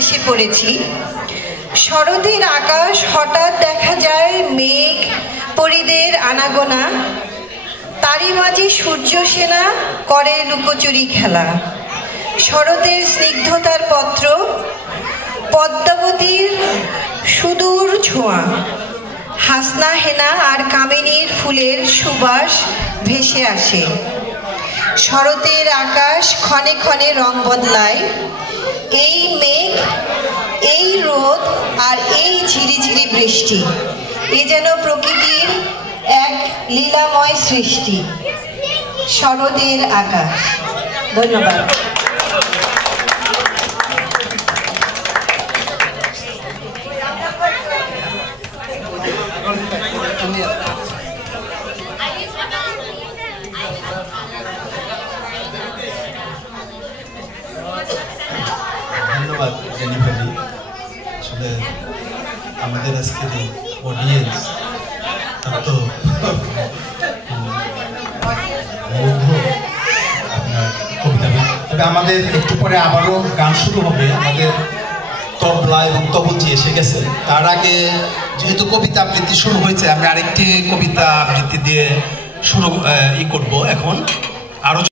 এসে পড়েছি। শরতের আকাশ হঠাৎ দেখা যায় মেঘ পরিদের আনাগোনা, তারই মাঝে সূর্য সেনা করে লুকোচুরি খেলা। শরতের স্নিগ্ধতার পত্র, পদ্মাবতীর সুদূর ছোঁয়া, হাসনা হেনা আর কামিনীর ফুলের সুবাস ভেসে আসে। শরতের আকাশ ক্ষণে ক্ষণে রং বদলায়। এই মেঘ, এই রোদ আর এই ঝিরিঝিরি বৃষ্টি, এ যেন প্রকৃতির এক লীলাময় সৃষ্টি। শরতের আকাশ। ধন্যবাদ। ধন্যবাদ জেনিফারি। আসলে আমাদের আজকের এই অডিয়েন্স তো আপনার কবিতা, তবে আমাদের একটু পরে আবারও গান শুরু হবে। আমাদের তবলা এবং তবলজি এসে গেছে। তার আগে যেহেতু কবিতা আবৃত্তি শুরু হয়েছে, আমরা আরেকটি কবিতা আবৃত্তি দিয়ে শুরু করব এখন। আরো